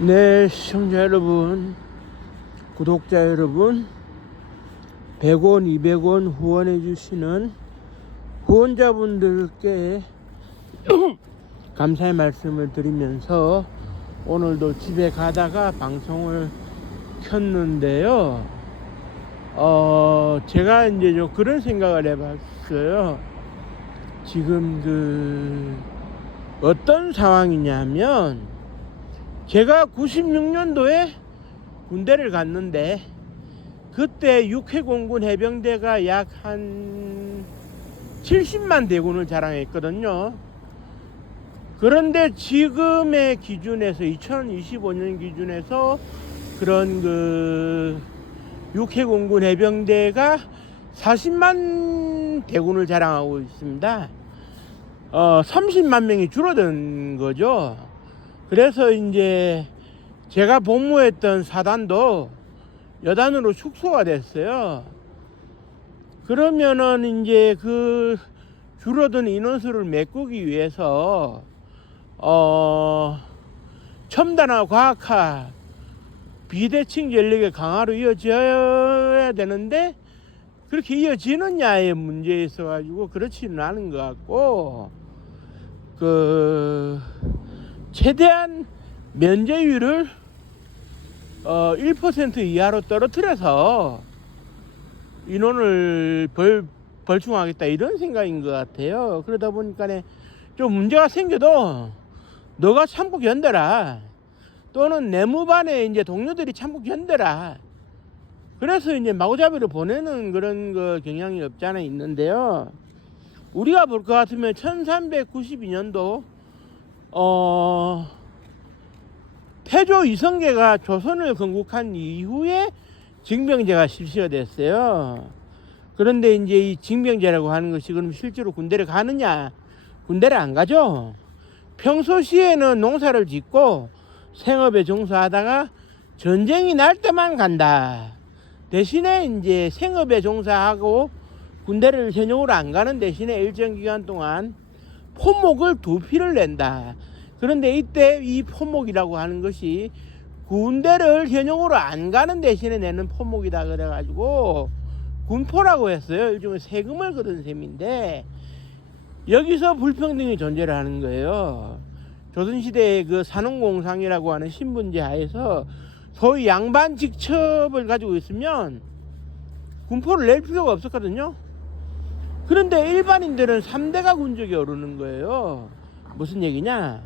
네, 시청자 여러분, 구독자 여러분, 100원, 200원 후원해 주시는 후원자분들께 감사의 말씀을 드리면서 오늘도 집에 가다가 방송을 켰는데요. 제가 이제 그런 생각을 해봤어요. 지금 어떤 상황이냐면, 제가 96년도에 군대를 갔는데 그때 육해공군 해병대가 약 한 70만 대군을 자랑했거든요. 그런데 지금의 기준에서 2025년 기준에서 그런 육해공군 해병대가 40만 대군을 자랑하고 있습니다. 30만 명이 줄어든 거죠. 그래서 이제 제가 복무했던 사단도 여단으로 축소가 됐어요. 그러면은 이제 그 줄어든 인원수를 메꾸기 위해서 첨단화 과학화 비대칭 전력의 강화로 이어져야 되는데 그렇게 이어지느냐의 문제에 있어 가지고 그렇지는 않은 것 같고, 최대한 면제율을 1% 이하로 떨어뜨려서 인원을 벌충하겠다, 이런 생각인 것 같아요. 그러다 보니까 좀 문제가 생겨도 너가 참고 견뎌라, 또는 내무반에 이제 동료들이 참고 견뎌라. 그래서 이제 마구잡이로 보내는 그런 경향이 없지 않아 있는데요. 우리가 볼 것 같으면 1392년도 태조 이성계가 조선을 건국한 이후에 징병제가 실시가 됐어요. 그런데 이제 이 징병제라고 하는 것이 그럼 실제로 군대를 가느냐? 군대를 안 가죠. 평소시에는 농사를 짓고 생업에 종사하다가 전쟁이 날 때만 간다. 대신에 이제 생업에 종사하고 군대를 전용으로 안 가는 대신에 일정 기간 동안 포목을 2피를 낸다. 그런데 이때 이 포목이라고 하는 것이 군대를 현역으로 안 가는 대신에 내는 포목이다 그래가지고 군포라고 했어요. 일종의 세금을 거둔 셈인데, 여기서 불평등이 존재를 하는 거예요. 조선시대의 그 산업공상이라고 하는 신분제 하에서 소위 양반 직첩을 가지고 있으면 군포를 낼 필요가 없었거든요. 그런데 일반인들은 3대가 군적에 오르는 거예요. 무슨 얘기냐?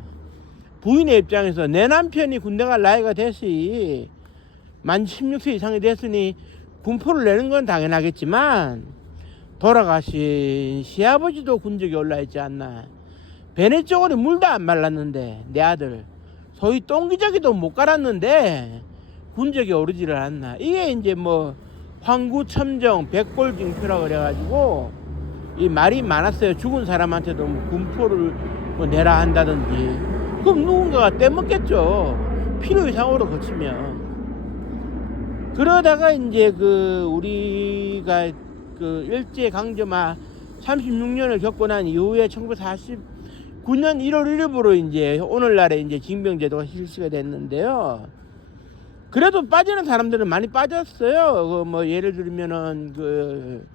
부인의 입장에서 내 남편이 군대 갈 나이가 됐으니, 만 16세 이상이 됐으니 군포를 내는 건 당연하겠지만 돌아가신 시아버지도 군적에 올라 있지 않나. 베네 쪽으로 물도 안 말랐는데 내 아들 소위 똥기저귀도 못 갈았는데 군적에 오르지를 않나. 이게 이제 황구첨정 백골징표라 그래가지고 이 말이 많았어요. 죽은 사람한테도 군포를 내라 한다든지. 그럼 누군가가 떼먹겠죠, 필요 이상으로 거치면. 그러다가 이제 우리가 일제강점하 36년을 겪고 난 이후에 1949년 1월 1일부로 이제 오늘날에 이제 징병제도가 실시가 됐는데요. 그래도 빠지는 사람들은 많이 빠졌어요. 예를 들면은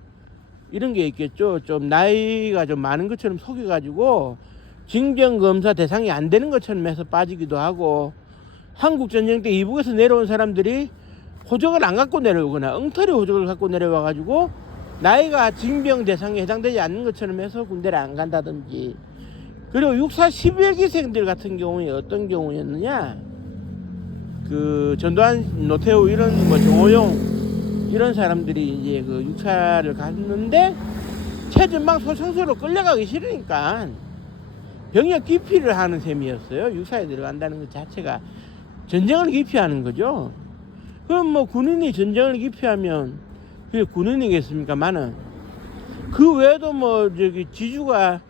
이런 게 있겠죠. 좀 나이가 좀 많은 것처럼 속여가지고 징병검사 대상이 안 되는 것처럼 해서 빠지기도 하고, 한국전쟁 때 이북에서 내려온 사람들이 호적을 안 갖고 내려오거나 엉터리 호적을 갖고 내려와가지고 나이가 징병 대상에 해당되지 않는 것처럼 해서 군대를 안 간다든지. 그리고 육사 11기생들 같은 경우에 어떤 경우였느냐, 전두환, 노태우 이런 정호용 이런 사람들이 이제 육사를 갔는데 최전방 소총수로 끌려가기 싫으니까 병역 기피를 하는 셈이었어요. 육사에 들어간다는 것 자체가 전쟁을 기피하는 거죠. 그럼 군인이 전쟁을 기피하면 그게 군인이겠습니까만은, 그 외에도 지주가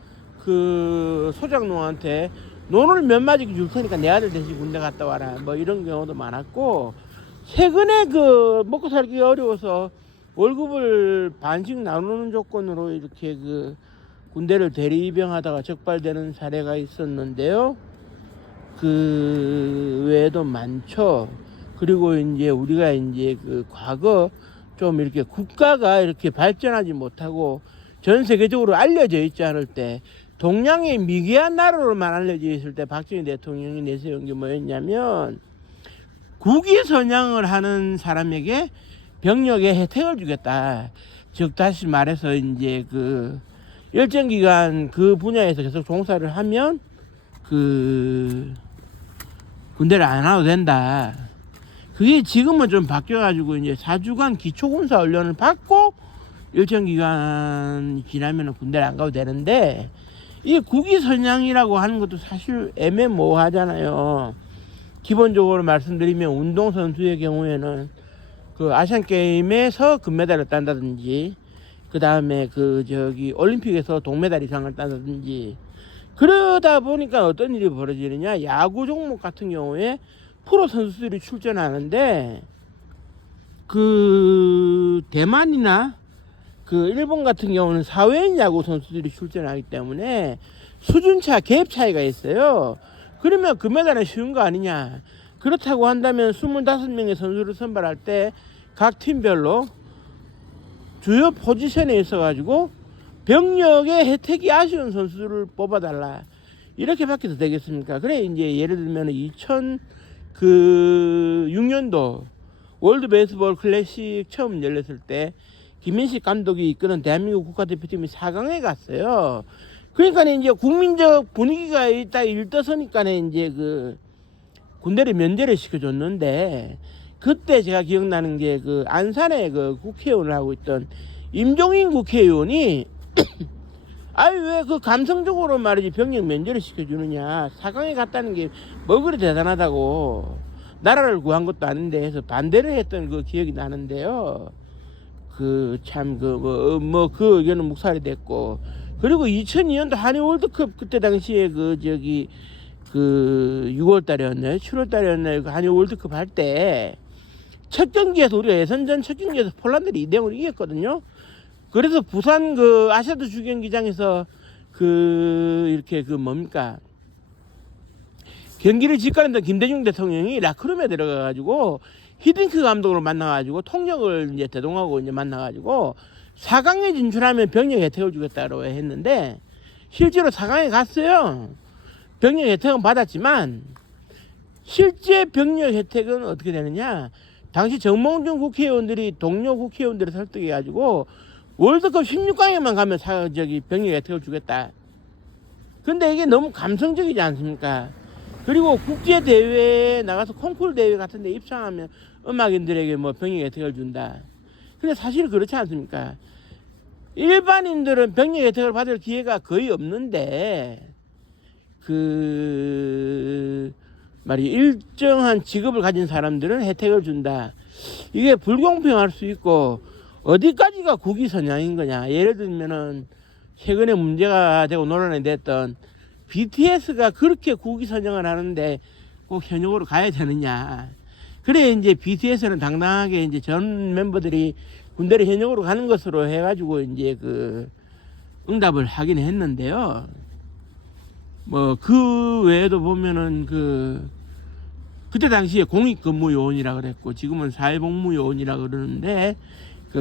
소장농한테 논을 몇 마디 줄 테니까 내 아들 대신 군대 갔다 와라, 이런 경우도 많았고, 최근에 먹고 살기가 어려워서 월급을 반씩 나누는 조건으로 이렇게 군대를 대리 입영하다가 적발되는 사례가 있었는데요. 외에도 많죠. 그리고 이제 우리가 이제 그 과거 좀 이렇게 국가가 이렇게 발전하지 못하고 전 세계적으로 알려져 있지 않을 때, 동양의 미개한 나라로만 알려져 있을 때 박정희 대통령이 내세운 게 뭐였냐면, 국위 선양을 하는 사람에게 병력의 혜택을 주겠다. 즉 다시 말해서 이제 그 일정 기간 그 분야에서 계속 종사를 하면 그 군대를 안 와도 된다. 그게 지금은 좀 바뀌어가지고 이제 4주간 기초군사 훈련을 받고 일정 기간 지나면 군대를 안 가도 되는데, 이 국위 선양이라고 하는 것도 사실 애매모호하잖아요. 기본적으로 말씀드리면 운동선수의 경우에는 그 아시안게임에서 금메달을 딴다든지, 그 다음에 올림픽에서 동메달 이상을 딴다든지, 그러다 보니까 어떤 일이 벌어지느냐, 야구 종목 같은 경우에 프로 선수들이 출전하는데, 그 대만이나 그 일본 같은 경우는 사회인 야구 선수들이 출전하기 때문에 수준차 갭 차이가 있어요. 그러면 금메달은 쉬운 거 아니냐. 그렇다고 한다면 25명의 선수를 선발할 때 각 팀별로 주요 포지션에 있어 가지고 병력의 혜택이 아쉬운 선수를 뽑아달라, 이렇게 밖에서 되겠습니까? 그래 이제 예를 들면 2006년도 월드 베이스볼 클래식 처음 열렸을 때 김민식 감독이 이끄는 대한민국 국가대표팀이 4강에 갔어요. 그러니까 이제 국민적 분위기가 있다 일떠서니까 이제 그 군대를 면제를 시켜줬는데, 그때 제가 기억나는 게 그 안산에 그 국회의원을 하고 있던 임종인 국회의원이 아니 왜 그 감성적으로 말이지 병력 면제를 시켜주느냐, 4강에 갔다는 게 뭐 그리 대단하다고, 나라를 구한 것도 아닌데 해서 반대를 했던 그 기억이 나는데요. 그 참 그 의견은 묵살이 됐고, 그리고 2002년도 한일 월드컵 그때 당시에 그 6월 달이었나요? 7월 달이었나요? 그 한일 월드컵 할 때 첫 경기에서 우리가 예선전 첫 경기에서 폴란드를 2대0으로 이겼거든요. 그래서 부산 그 아시아드 주경기장에서 이렇게 경기를 직관했던 김대중 대통령이 라크룸에 들어가가지고 히딩크 감독을 만나가지고 통역을 이제 대동하고 이제 만나가지고 4강에 진출하면 병력 혜택을 주겠다고 했는데, 실제로 4강에 갔어요. 병력 혜택은 받았지만 실제 병력 혜택은 어떻게 되느냐, 당시 정몽준 국회의원들이 동료 국회의원들을 설득해가지고 월드컵 16강에만 가면 병력 혜택을 주겠다. 근데 이게 너무 감성적이지 않습니까? 그리고 국제대회에 나가서 콩쿠르 대회 같은 데 입상하면 음악인들에게 뭐 병력 혜택을 준다. 근데 사실 그렇지 않습니까? 일반인들은 병력 혜택을 받을 기회가 거의 없는데, 일정한 직업을 가진 사람들은 혜택을 준다. 이게 불공평할 수 있고, 어디까지가 국위 선양인 거냐. 예를 들면은 최근에 문제가 되고 논란이 됐던 BTS가 그렇게 국위 선양을 하는데 꼭 현역으로 가야 되느냐. 그래 이제 BTS는 당당하게 이제 전 멤버들이 군대를 현역으로 가는 것으로 해가지고 이제 응답을 하긴 했는데요. 뭐 그 외에도 보면은 그때 당시에 공익근무요원이라 그랬고, 지금은 사회복무요원이라 그러는데,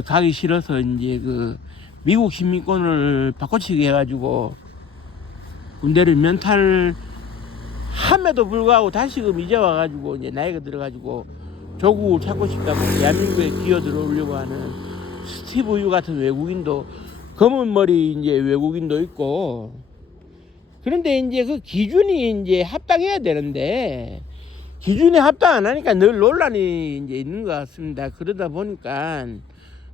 가기 싫어서 이제 미국 시민권을 바꿔치기 해가지고 군대를 면탈함에도 불구하고 다시금 이제 와가지고 이제 나이가 들어가지고 조국을 찾고 싶다고 대한민국에 기어 들어오려고 하는 스티브 유 같은 외국인도, 검은 머리 이제 외국인도 있고. 그런데 이제 그 기준이 이제 합당해야 되는데, 기준에 합당 안 하니까 늘 논란이 이제 있는 것 같습니다. 그러다 보니까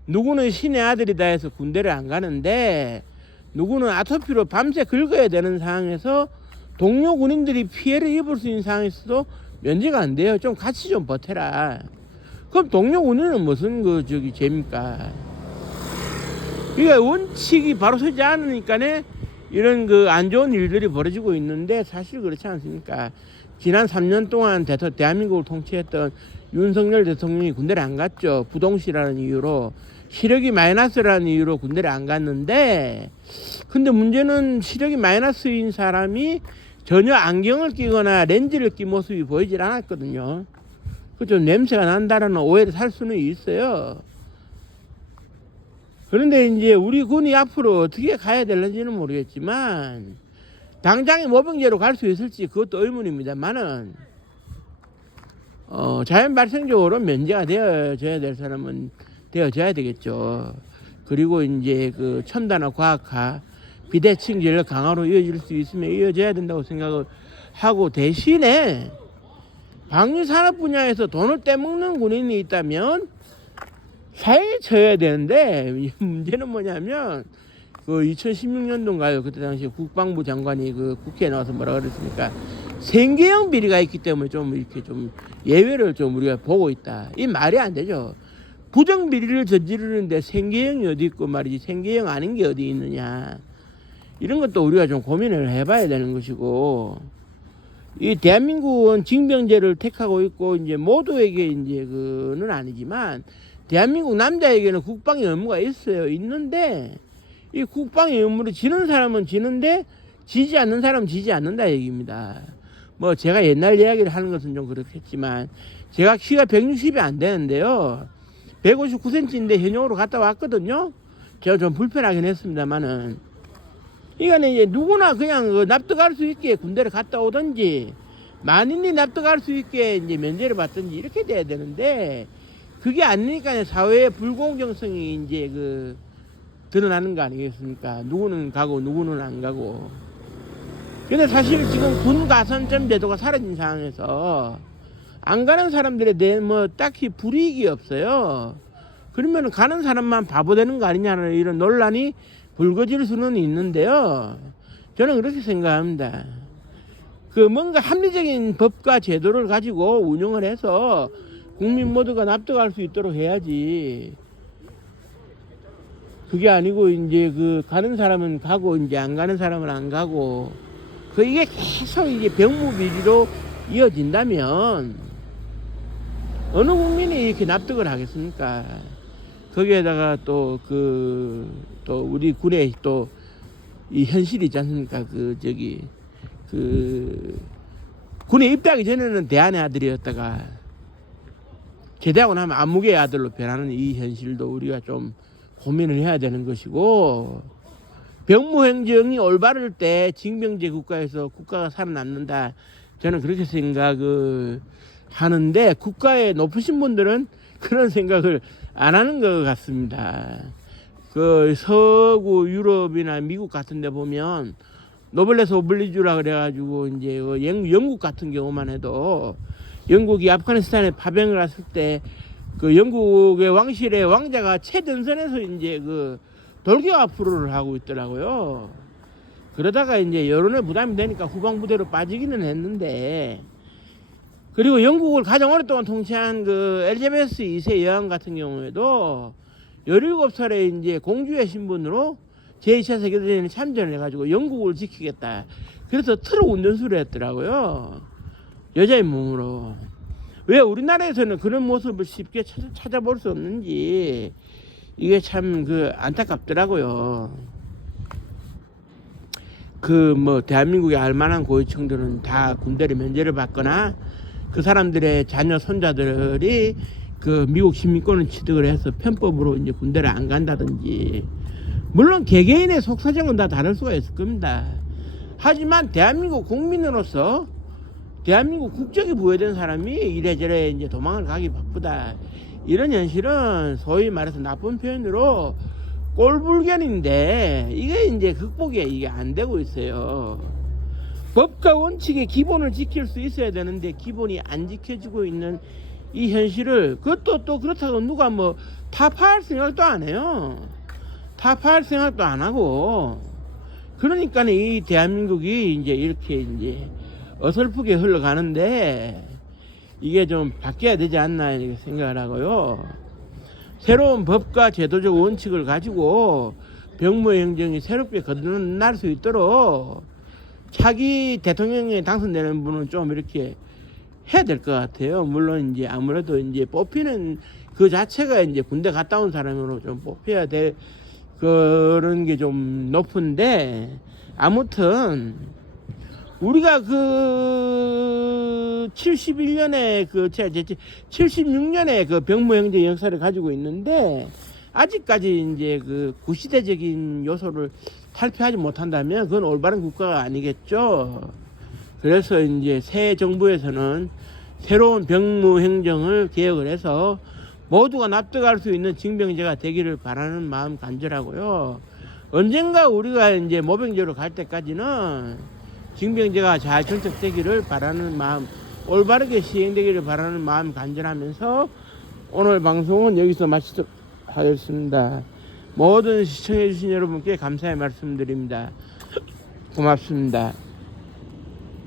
누구는 신의 아들이다 해서 군대를 안 가는데, 누구는 아토피로 밤새 긁어야 되는 상황에서 동료 군인들이 피해를 입을 수 있는 상황에서도 면제가 안 돼요. 좀 같이 좀 버텨라. 그럼 동료 군인은 무슨 죄입니까? 그러니까 원칙이 바로 서지 않으니까네 이런 안 좋은 일들이 벌어지고 있는데, 사실 그렇지 않습니까? 지난 3년 동안 대한민국을 통치했던 윤석열 대통령이 군대를 안 갔죠. 부동시라는 이유로, 시력이 마이너스라는 이유로 군대를 안 갔는데, 근데 문제는 시력이 마이너스인 사람이 전혀 안경을 끼거나 렌즈를 낀 모습이 보이질 않았거든요. 그 좀 냄새가 난다라는 오해를 살 수는 있어요. 그런데 이제 우리 군이 앞으로 어떻게 가야 될는지는 모르겠지만 당장에 모병제로 갈 수 있을지 그것도 의문입니다만은 자연 발생적으로 면제가 되어져야 될 사람은 되어져야 되겠죠. 그리고 이제 그 첨단화 과학화 비대칭제를 강화로 이어질 수 있으면 이어져야 된다고 생각을 하고, 대신에 방위산업 분야에서 돈을 떼먹는 군인이 있다면 사회에 쳐야 되는데, 문제는 뭐냐면 그 2016년도인가요? 그때 당시 국방부 장관이 그 국회에 나와서 뭐라 그랬습니까? 생계형 비리가 있기 때문에 좀 이렇게 좀 예외를 좀 우리가 보고 있다. 이 말이 안 되죠. 부정 비리를 저지르는데 생계형이 어디 있고 말이지, 생계형 아닌 게 어디 있느냐. 이런 것도 우리가 좀 고민을 해봐야 되는 것이고, 이 대한민국은 징병제를 택하고 있고 이제 모두에게 이제 그는 아니지만 대한민국 남자에게는 국방의 의무가 있어요. 있는데 이 국방의 의무를 지는 사람은 지는데 지지 않는 사람은 지지 않는다 얘기입니다. 뭐 제가 옛날 이야기를 하는 것은 좀 그렇겠지만 제가 키가 160이 안 되는데요. 159cm인데 현역으로 갔다 왔거든요. 제가 좀 불편하긴 했습니다만은, 이거는 이제 누구나 그냥 납득할 수 있게 군대를 갔다 오든지 만인이 납득할 수 있게 이제 면제를 받든지 이렇게 돼야 되는데, 그게 아니니까 사회의 불공정성이 이제 그 드러나는 거 아니겠습니까? 누구는 가고 누구는 안 가고. 근데 사실 지금 군 가산점 제도가 사라진 상황에서 안 가는 사람들에 대해 뭐 딱히 불이익이 없어요. 그러면 가는 사람만 바보 되는 거 아니냐는 이런 논란이 불거질 수는 있는데요. 저는 그렇게 생각합니다. 그 뭔가 합리적인 법과 제도를 가지고 운영을 해서 국민 모두가 납득할 수 있도록 해야지. 그게 아니고 이제 그 가는 사람은 가고 이제 안 가는 사람은 안 가고, 그 이게 계속 이제 병무비리로 이어진다면 어느 국민이 이렇게 납득을 하겠습니까? 거기에다가 또 우리 군의 또 이 현실이 있지 않습니까? 군에 입대하기 전에는 대안의 아들이었다가 제대하고 나면 안무개의 아들로 변하는 이 현실도 우리가 좀 고민을 해야 되는 것이고, 병무행정이 올바를 때 징병제 국가에서 국가가 살아남는다. 저는 그렇게 생각을 하는데 국가에 높으신 분들은 그런 생각을 안 하는 것 같습니다. 그 서구 유럽이나 미국 같은 데 보면 노블레스 오블리주라 그래가지고 이제 영국 같은 경우만 해도 영국이 아프가니스탄에 파병을 왔을 때 그 영국의 왕실의 왕자가 최전선에서 이제 그 돌격 앞으로를 하고 있더라고요. 그러다가 이제 여론에 부담이 되니까 후방부대로 빠지기는 했는데, 그리고 영국을 가장 오랫동안 통치한 그 엘리자베스 2세 여왕 같은 경우에도 17살에 이제 공주의 신분으로 제2차 세계대전에 참전을 해가지고 영국을 지키겠다. 그래서 트럭 운전수를 했더라고요. 여자의 몸으로. 왜 우리나라에서는 그런 모습을 쉽게 찾아볼 수 없는지 이게 참 안타깝더라고요. 대한민국의 알만한 고위층들은 다 군대를 면제를 받거나 그 사람들의 자녀 손자들이 그 미국 시민권을 취득을 해서 편법으로 이제 군대를 안 간다든지, 물론 개개인의 속사정은 다 다를 수가 있을 겁니다. 하지만 대한민국 국민으로서 대한민국 국적이 부여된 사람이 이래저래 이제 도망을 가기 바쁘다. 이런 현실은 소위 말해서 나쁜 표현으로 꼴불견인데, 이게 이제 극복이 이게 안 되고 있어요. 법과 원칙의 기본을 지킬 수 있어야 되는데 기본이 안 지켜지고 있는 이 현실을, 그것도 또 그렇다고 누가 뭐 타파할 생각도 안 해요. 타파할 생각도 안 하고. 그러니까 이 대한민국이 이제 이렇게 이제 어설프게 흘러가는데, 이게 좀 바뀌어야 되지 않나 이렇게 생각을 하고요. 새로운 법과 제도적 원칙을 가지고 병무행정이 새롭게 거듭날 수 있도록 차기 대통령에 당선되는 분은 좀 이렇게 해야 될 것 같아요. 물론 이제 아무래도 이제 뽑히는 그 자체가 이제 군대 갔다 온 사람으로 좀 뽑혀야 될 그런 게 좀 높은데, 아무튼 우리가 그 71년에 그 76년에 그 병무 형제 역사를 가지고 있는데 아직까지 이제 그 구시대적인 요소를 탈피하지 못한다면 그건 올바른 국가가 아니겠죠. 그래서 이제 새 정부에서는 새로운 병무 행정을 개혁을 해서 모두가 납득할 수 있는 징병제가 되기를 바라는 마음 간절하고요. 언젠가 우리가 이제 모병제로 갈 때까지는 징병제가 잘 정착되기를 바라는 마음, 올바르게 시행되기를 바라는 마음 간절하면서 오늘 방송은 여기서 마치도록 하겠습니다. 모든 시청해주신 여러분께 감사의 말씀드립니다. 고맙습니다.